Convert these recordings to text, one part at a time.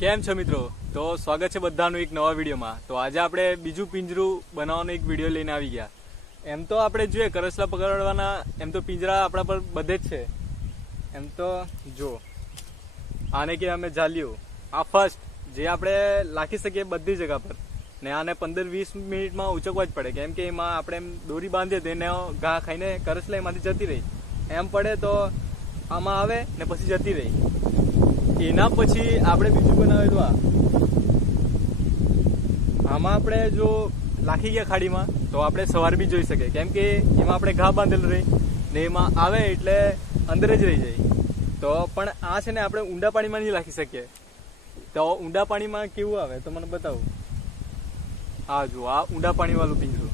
કેમ છો મિત્રો? તો સ્વાગત છે બધાનું એક નવા વિડીયોમાં. તો આજે આપણે બીજું પિંજરું બનાવવાનો એક વિડીયો લઈને આવી ગયા. એમ તો આપણે જોઈએ કરસલા પકડવાના, એમ તો પિંજરા આપણા પર બધે જ છે. એમ તો જો આને કે અમે જાલ્યું, આ ફર્સ્ટ જે આપણે રાખી શકીએ બધી જગ્યા પર, ને આને 15-20 મિનિટમાં ઉચકવા જ પડે, કેમ કે એમાં આપણે એમ દોરી બાંધીએ તો એને ઘા ખાઈને કરસલા એમાંથી જતી રહી. એમ પડે તો આમાં આવે ને પછી જતી રહી. એના પછી આપણે બીજું બનાવેલું આમાં આપણે જો લાખી ગયા ખાડીમાં તો આપણે સવાર બી જોઈ શકીએ, કેમ કે એમાં આપણે ઘા બાંધેલું રહી ને એમાં આવે એટલે અંદર જ રહી જાય. તો પણ આ છે ને આપણે ઊંડા પાણીમાં નહીં લાખી શકીએ. તો ઊંડા પાણીમાં કેવું આવે તો મને બતાવું. આ જો આ ઊંડા પાણી વાળું પિંજરું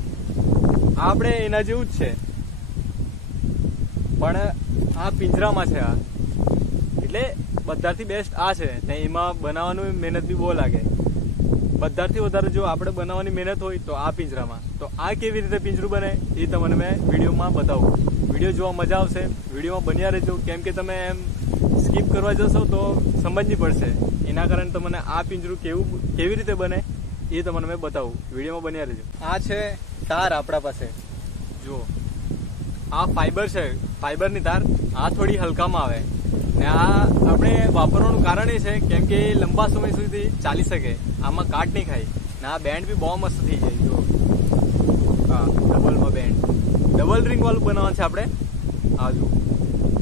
આપણે એના જેવું જ છે, પણ આ પિંજરામાં છે. આ એટલે બધાથી બેસ્ટ આ છે ને એમાં બનાવવાનું મહેનત બી બહુ લાગે. બધાથી વધારે જો આપણે બનાવવાની મહેનત હોય તો આ પિંજરામાં. તો આ કેવી રીતે પિંજરું બને એ તમને મેં વિડીયોમાં બતાવું. વિડીયો જોવા મજા આવશે, વિડીયોમાં બન્યા રહેજો, કેમ કે તમે એમ સ્કીપ કરવા જશો તો સમજ નહીં પડશે. એના કારણે તમને આ પિંજરું કેવી રીતે બને એ તમને મેં બતાવું. વિડીયોમાં બન્યા રહેજો. આ છે તાર આપણા પાસે. જુઓ આ ફાઈબર છે, ફાઈબરની તાર. આ થોડી હલકામાં આવે ને આ આપણે વાપરવાનું કારણ એ છે કેમ કે લંબા સમય સુધી ચાલી શકે, આમાં કાટ નહીં ખાય ને આ બેન્ડ બી બહુ મસ્ત થઈ જાય. જો હા ડબલમાં બેન્ડ, ડબલ રિંગ વાળું બનાવવાનું છે આપણે. આ જો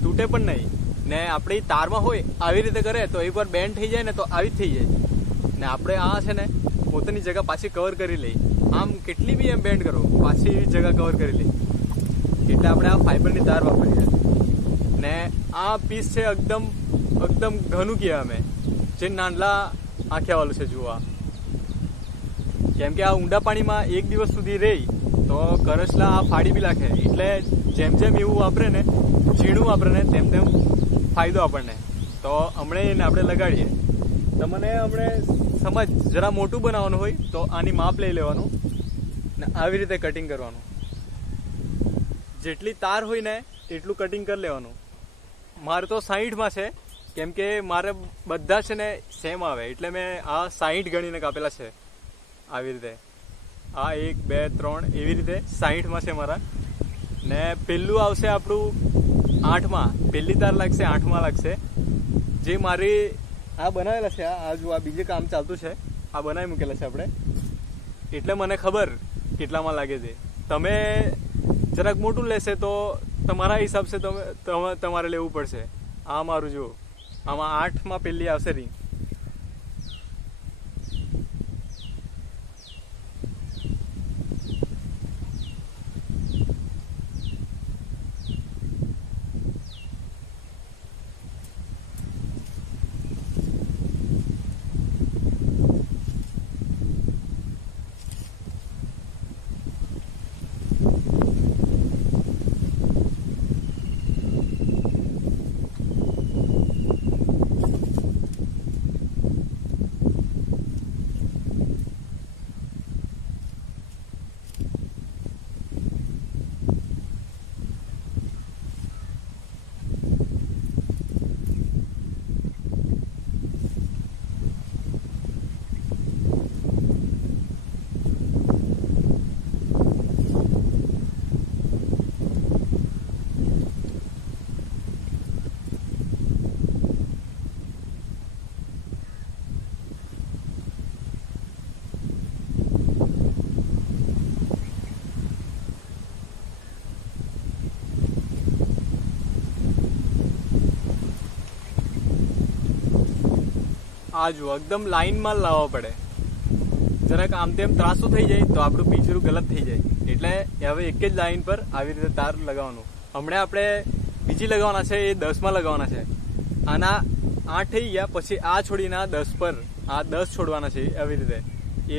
તૂટે પણ નહીં ને આપણી તારમાં હોય આવી રીતે કરે તો એકવાર બેન્ડ થઈ જાય ને તો આવી જ થઈ જાય. ને આપણે આ છે ને પોતાની જગ્યા પાછી કવર કરી લઈ. આમ કેટલી બી એમ બેન્ડ કરો પાછી જગ્યા કવર કરી લઈ. એટલે આપણે આ ફાઈબરની તાર વાપરીએ ને આ પીસ છે એકદમ ઘણું કહેવાય અમે, જે નાનલા આંખ્યાવાળું છે. જુઓ કેમ કે આ ઊંડા પાણીમાં એક દિવસ સુધી રહી તો કરસલા આ ફાડી બી નાખે. એટલે જેમ જેમ એવું વાપરે ને, ઝીણું વાપરે ને તેમ તેમ ફાયદો આપણને. તો હમણાં એને આપણે લગાડીએ. તમને આપણે સમજ જરા મોટું બનાવવાનું હોય તો આની માપ લઈ લેવાનું ને આવી રીતે કટિંગ કરવાનું. જેટલી તાર હોય ને એટલું કટિંગ કરી લેવાનું. મારે તો 60માં છે, કેમ કે મારે બધા છે ને સેમ આવે એટલે મેં આ 60 ગણીને કાપેલા છે. આવી રીતે આ 1 2 3 એવી રીતે 60માં છે મારા. ને પેલું આવશે આપણું 8માં, પહેલી તાર લાગશે 8માં લાગશે. જે મારી આ બનાવેલા છે, આ જો આ બીજે કામ ચાલતું છે, આ બનાવી મૂકેલા છે આપણે, એટલે મને ખબર કેટલામાં લાગે છે. તમે જરાક મોટું લેશે તો તમારા હિસાબથી તમારે લેવું પડશે. આ મારું જુઓ, આમાં 8માં પહેલી આવશે રિંગ. આ જુઓ એકદમ લાઈનમાં લાવવા પડે. જરાક આમ તેમ ત્રાસું થઈ જાય તો આપણું પિંજરું ગલત થઈ જાય. એટલે હવે એક જ લાઈન પર આવી રીતે તાર લગાવવાનું. હમણાં આપણે બીજી લગાવવાના છે, એ 10માં લગાવવાના છે. આના 8 થઈ ગયા પછી આ છોડીને આ 10 પર, આ 10 છોડવાના છે. આવી રીતે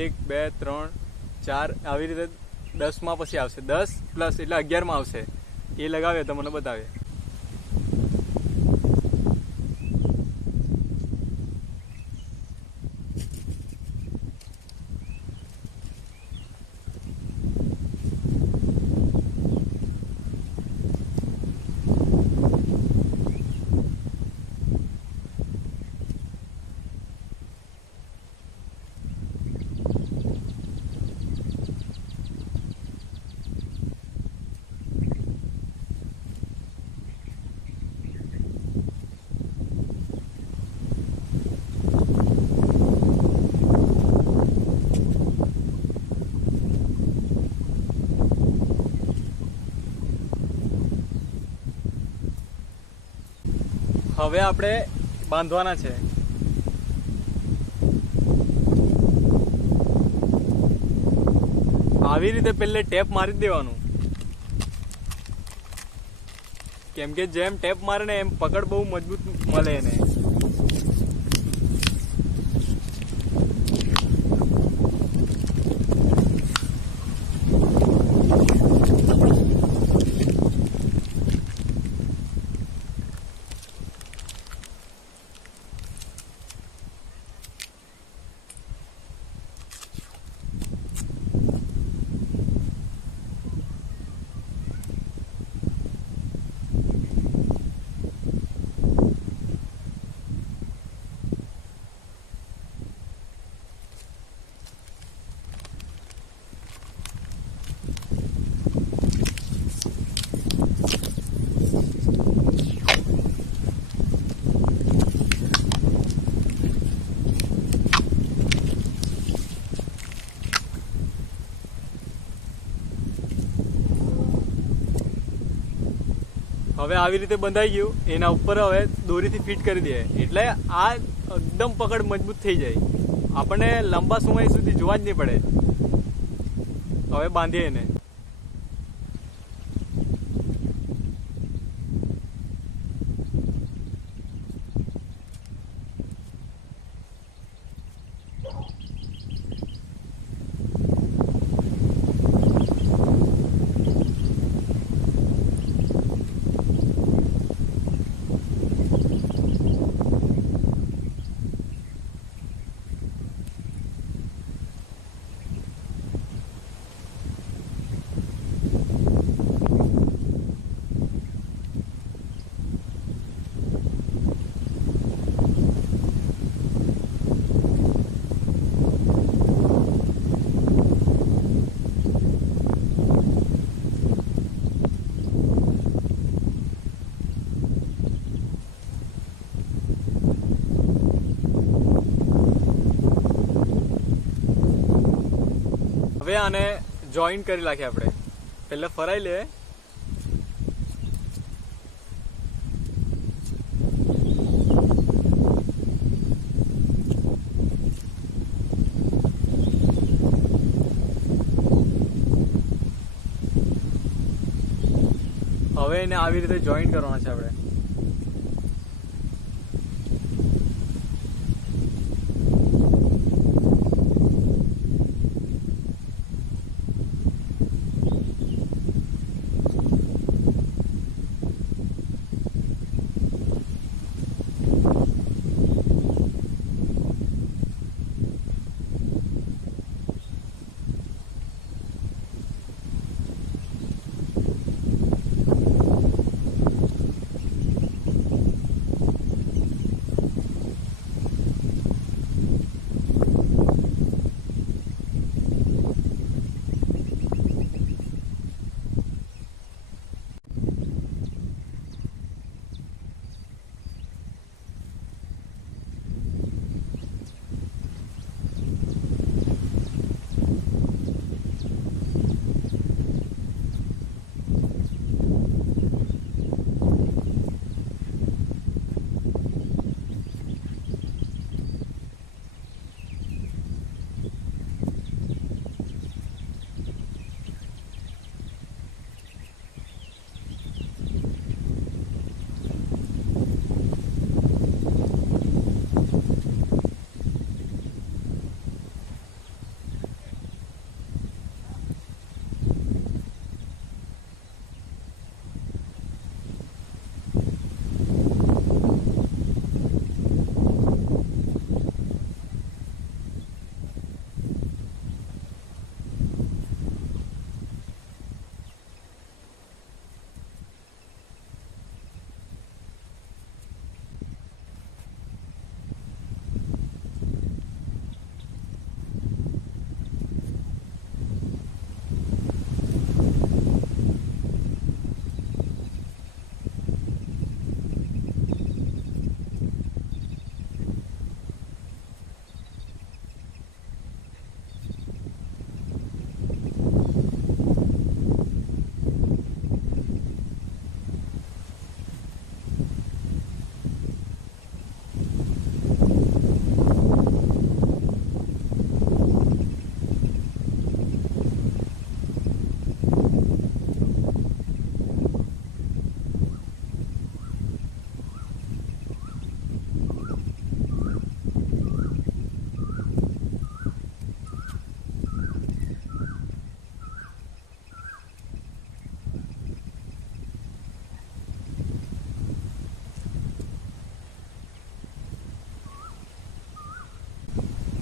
1 2 3 4 આવી રીતે 10માં પછી આવશે. 10 પ્લસ એટલે 11માં આવશે. એ લગાવે તો મને બતાવે. હવે આપણે બાંધવાના છે. આવી રીતે પેલે ટેપ મારી દેવાનું, કેમ કે જેમ ટેપ મારે ને એમ પકડ બહુ મજબૂત મળે એને. હવે આવી રીતે બંધાઈ ગયું. એના ઉપર હવે દોરીથી ફિટ કરી દે એટલે આ એકદમ પકડ મજબૂત થઈ જાય, આપણને લાંબા સમય સુધી જોવા જ નહીં પડે. હવે બાંધીએ એને. હવે આને જોઈન્ટ કરી નાખીએ આપણે. પહેલા ફરાઈ લે. હવે એને આવી રીતે જોઈન્ટ કરવાના છે આપણે.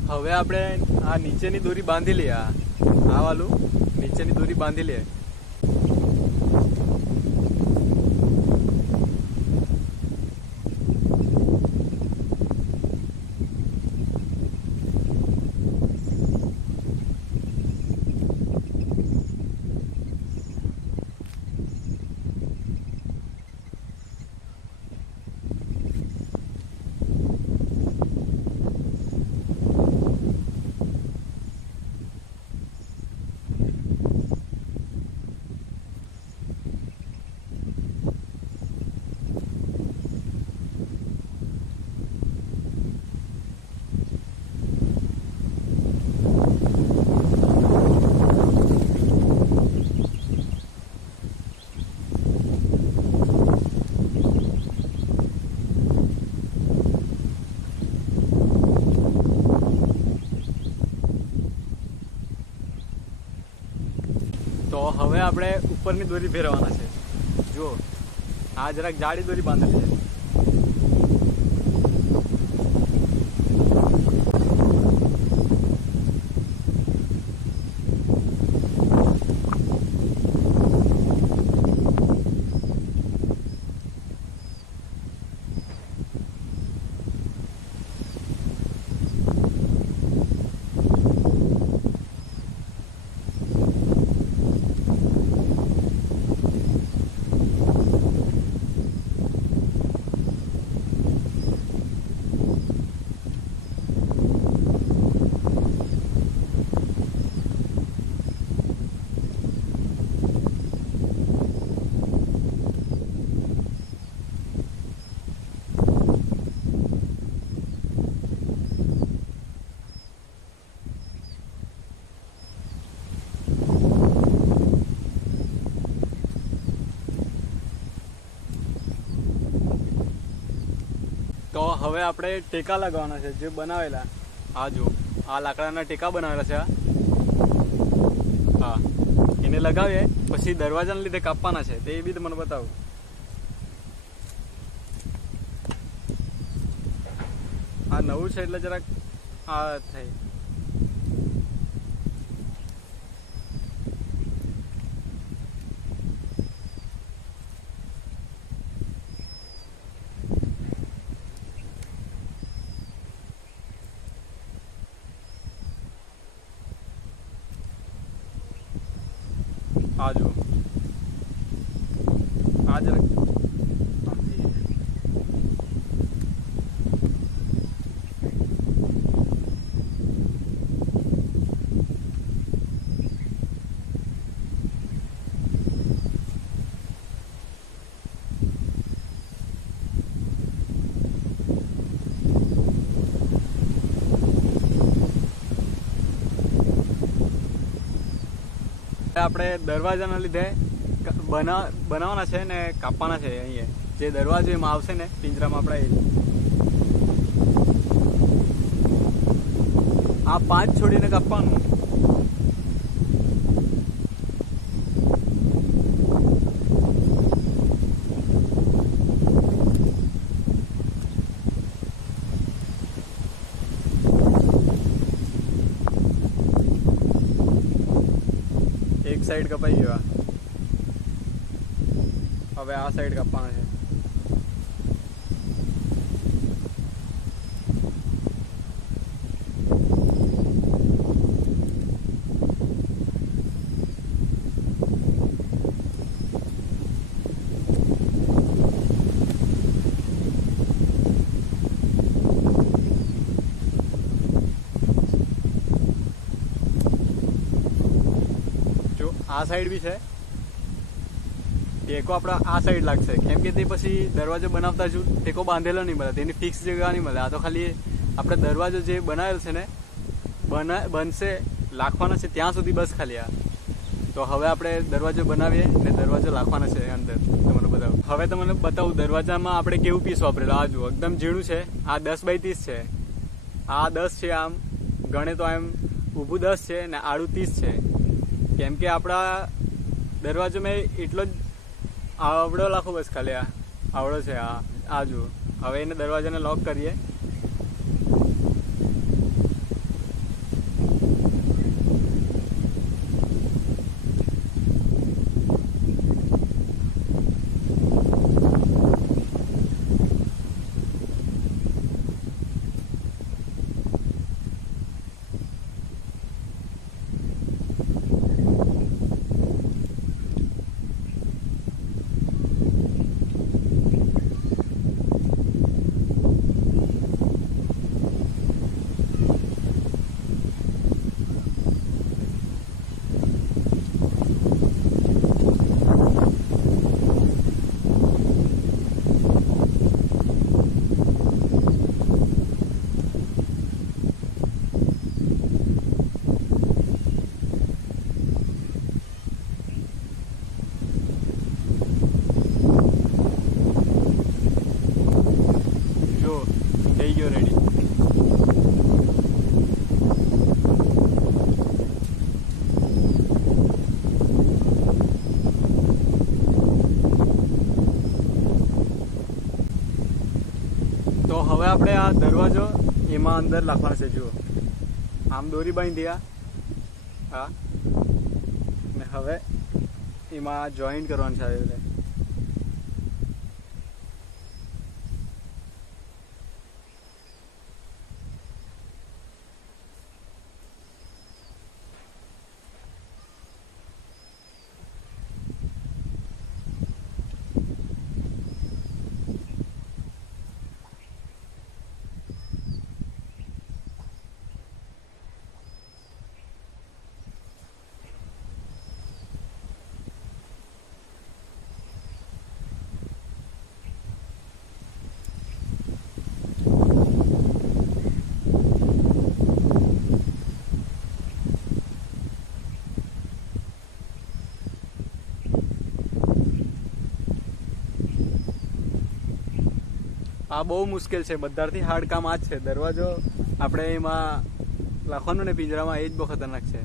હવે આપણે આ નીચેની દોરી બાંધી લઈએ, આ વાળું નીચેની દોરી બાંધી લઈએ. તો હવે આપણે ઉપરની દોરી ફેરવાના છે. જો આ જરાક જાડી દોરી બાંધેલી છે. તો હવે આપણે ટેકા લગાવવાના છે, જે બનાવેલા આ જો આ લાકડાના ટેકા બનાવેલા છે. હા, એને લગાવીએ પછી દરવાજાના લીધે કાપવાના છે, તે બી તમને બતાવું. આ નવું છે એટલે જરાક આ થઈ. આ જો આ જરાક આપણે દરવાજાના લીધે બનાવવાના છે ને કાપવાના છે. અહીંયા જે દરવાજો એમાં આવશે ને પિંજરામાં આપણે આ 5 છોડીને કાપવાનું. એક સાઈડ કપાઈ ગયો, હવે આ સાઈડ કાપવાના છે. આ સાઈડ બી છે, ટેકો આપણા આ સાઈડ લાગશે, કેમ કે તે પછી દરવાજો બનાવતા જ ટેકો બાંધેલો નહીં મળે, તેની ફિક્સ જગ્યા નહીં મળે. આ તો ખાલી આપણે દરવાજો જે બનાવેલો છે ને બનશે લાખવાના છે ત્યાં સુધી બસ ખાલી. આ તો હવે આપણે દરવાજો બનાવીએ ને દરવાજો લાખવાના છે અંદર. તમને બતાવું, હવે તમને બતાવું દરવાજામાં આપણે કેવું પીસ વાપરેલું. આ જુઓ એકદમ ઝીણું છે, આ 10x30 છે, આ 10 છે, આમ ગણે તો એમ ઊભું 10 છે ને આડું 30 છે. કેમ કે આપણા દરવાજો મેં એટલો જ આવડો લાખો બસ ખાલી. આવડો છે આ જુઓ. હવે એને દરવાજાને લોક કરીએ. હવે આપણે આ દરવાજો એમાં અંદર રાખવાનો છે. જુઓ, આમ દોરી બાંધી આ હા, ને હવે એમાં જોઈન્ટ કરવાનું છે આવી રીતે. આ બહુ મુશ્કેલ છે, બધાથી હાર્ડ કામ આ જ છે. દરવાજો આપણે એમાં રાખવાનું ને પિંજરામાં, એ જ બહુ ખતરનાક છે.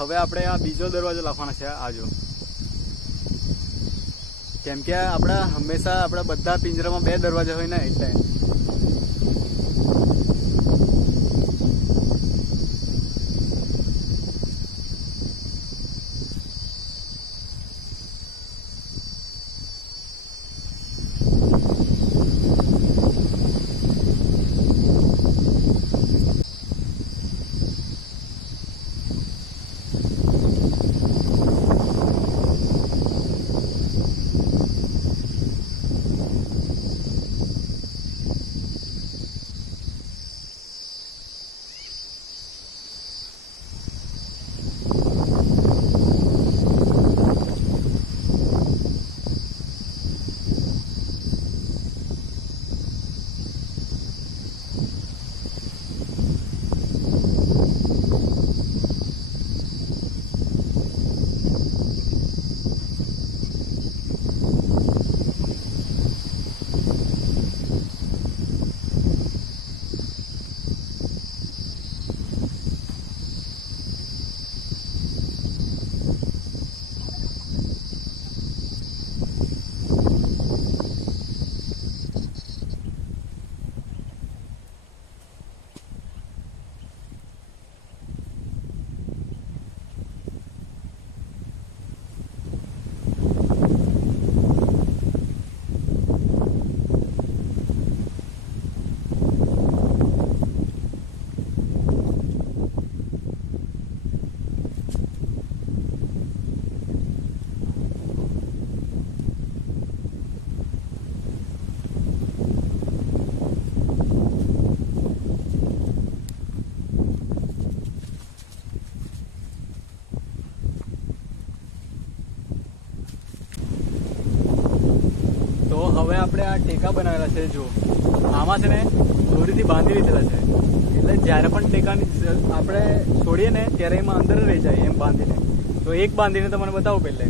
હવે આપણે આ બીજો દરવાજો લાખવાનો છે. આજો, કેમ કે આપણા હંમેશા આપણા બધા પિંજરામાં 2 દરવાજા હોય ને, એટલે હવે આપણે આ ટેકા બનાવેલા છે. જો આમાં છે ને દોરીથી બાંધી લીધેલા છે, એટલે જ્યારે પણ ટેકાની આપણે છોડીએ ને ત્યારે એમાં અંદર રહી જાય એમ બાંધીને. તો એક બાંધીને તમને બતાવું પહેલે.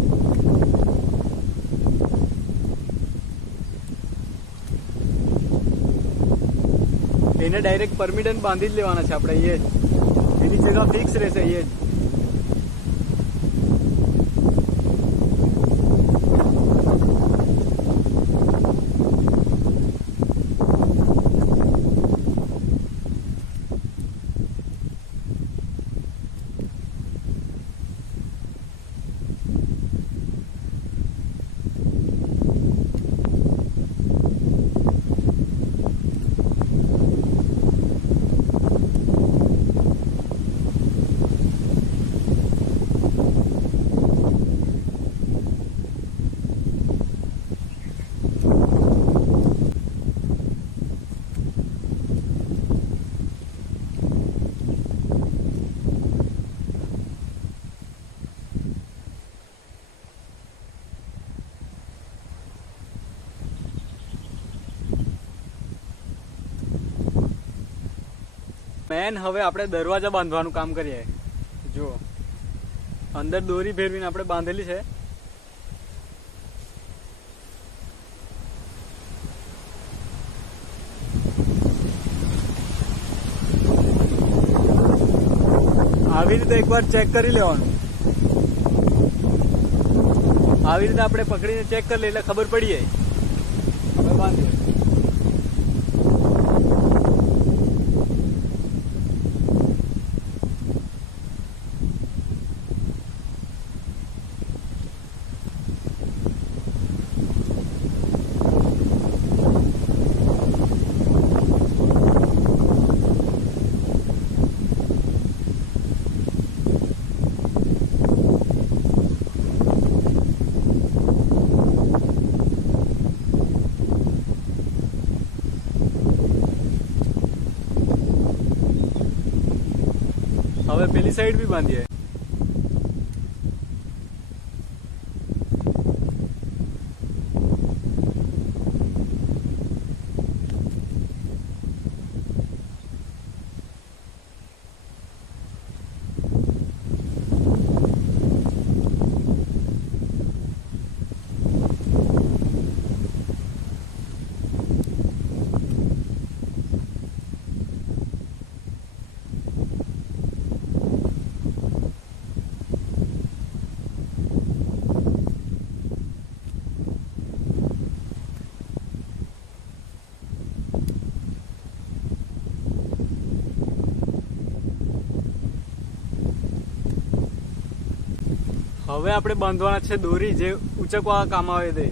એને ડાયરેક્ટ પરમિનન્ટ બાંધી જ લેવાના છે આપણે. એ જ એની જગ્યા ફિક્સ રહેશે. એ જ મેન હવે આપણે દરવાજા બાંધવાનું કામ કરીએ. જો અંદર દોરી ફેરવીને આપણે બાંધેલી છે. આવી રીતે એકવાર ચેક કરી લેવાનું. આવી રીતે આપણે પકડીને ચેક કરી લઈએ એટલે ખબર પડી જાય. હવે બાંધીએ. હવે પેલી સાઈડ બી બાંધીએ. હવે આપણે બાંધવાના છે દોરી, જે ઉચકવા કામ આવે તે.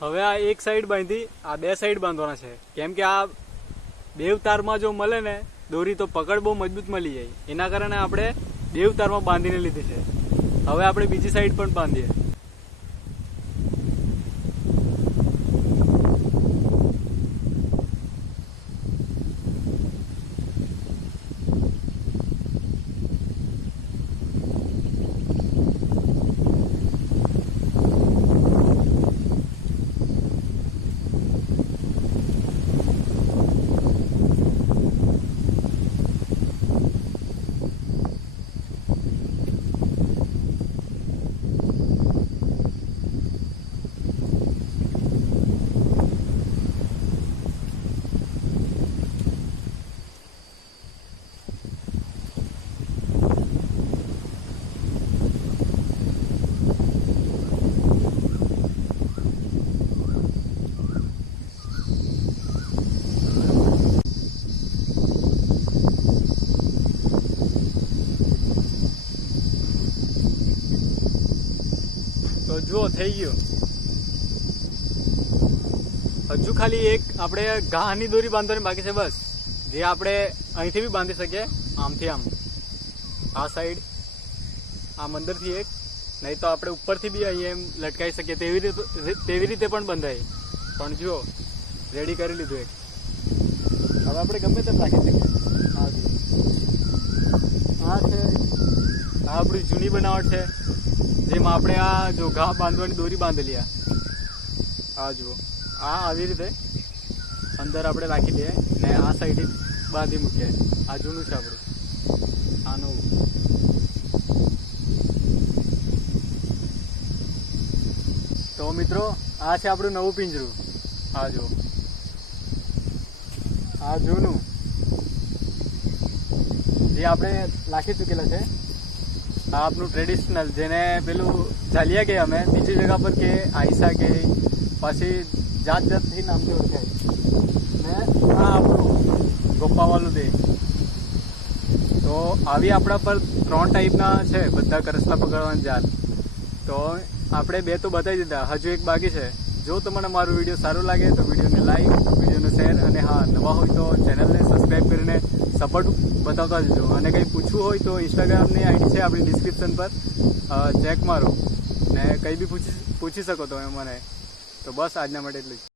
હવે આ એક સાઈડ બાંધી, આ બે સાઈડ બાંધવાના છે. કેમ કે આ બેવ તારમાં જો મળે ને દોરી તો પકડ બહુ મજબૂત મળી જાય. એના કારણે આપણે બેવ તારમાં બાંધીને લીધી છે. હવે આપણે બીજી સાઈડ પણ બાંધીએ. તો જુઓ થઈ ગયું. હજુ ખાલી એક આપણે ઘાની દોરી બાંધવાની બાકી છે બસ, જે આપણે અહીંથી બી બાંધી શકીએ, આમથી આમ, આ સાઈડ આમ અંદરથી એક, નહીં તો આપણે ઉપરથી બી અહીં એમ લટકાઈ શકીએ, તેવી રીતે પણ બંધાય. પણ જુઓ રેડી કરી લીધું એક. હવે આપણે ગમે તેમ રાખી શકીએ. આ છે, આ આપણી જૂની બનાવટ છે. જેમાં આપણે આ જો ઘા બાંધવાની દોરી બાંધેલી આ જુઓ આ આવી રીતે અંદર આપણે રાખી દઈએ ને આ સાઈડ બાંધી મૂકીએ. આ જૂનું છે આપણું, આ નવું. તો મિત્રો આ છે આપણું નવું પિંજરું. આ જુઓ આ જૂનું જે આપણે રાખી ચૂકેલા છે. આ આપણું ટ્રેડિશનલ જેને પેલું ચાલ્યા ગયા અમે બીજી જગ્યા પર કે આઈસા કે પછી જાત જાતથી નામથી ઓળખાય. ને આ આપણું ગોપાવાળું દે. તો આવી આપણા પર 3 ટાઈપના છે બધા કરસલા પકડવાના જાલ. તો આપણે 2 તો બતાવી દીધા, હજુ એક બાકી છે. જો તમને મારો વિડીયો સારો લાગે તો વિડીયોને લાઈક, વિડીયોને શેર અને હા નવા હોય તો ચેનલને સબસ્ક્રાઈબ કરીને સપોર્ટ બતાવતા જજો. અને કંઈ પૂછવું હોય તો ઇન્સ્ટાગ્રામની આઈડી છે આપણી ડિસ્ક્રિપ્શન પર, ચેક મારો ને કંઈ બી પૂછી શકો તમે મને. તો બસ આજના માટે એટલું જ.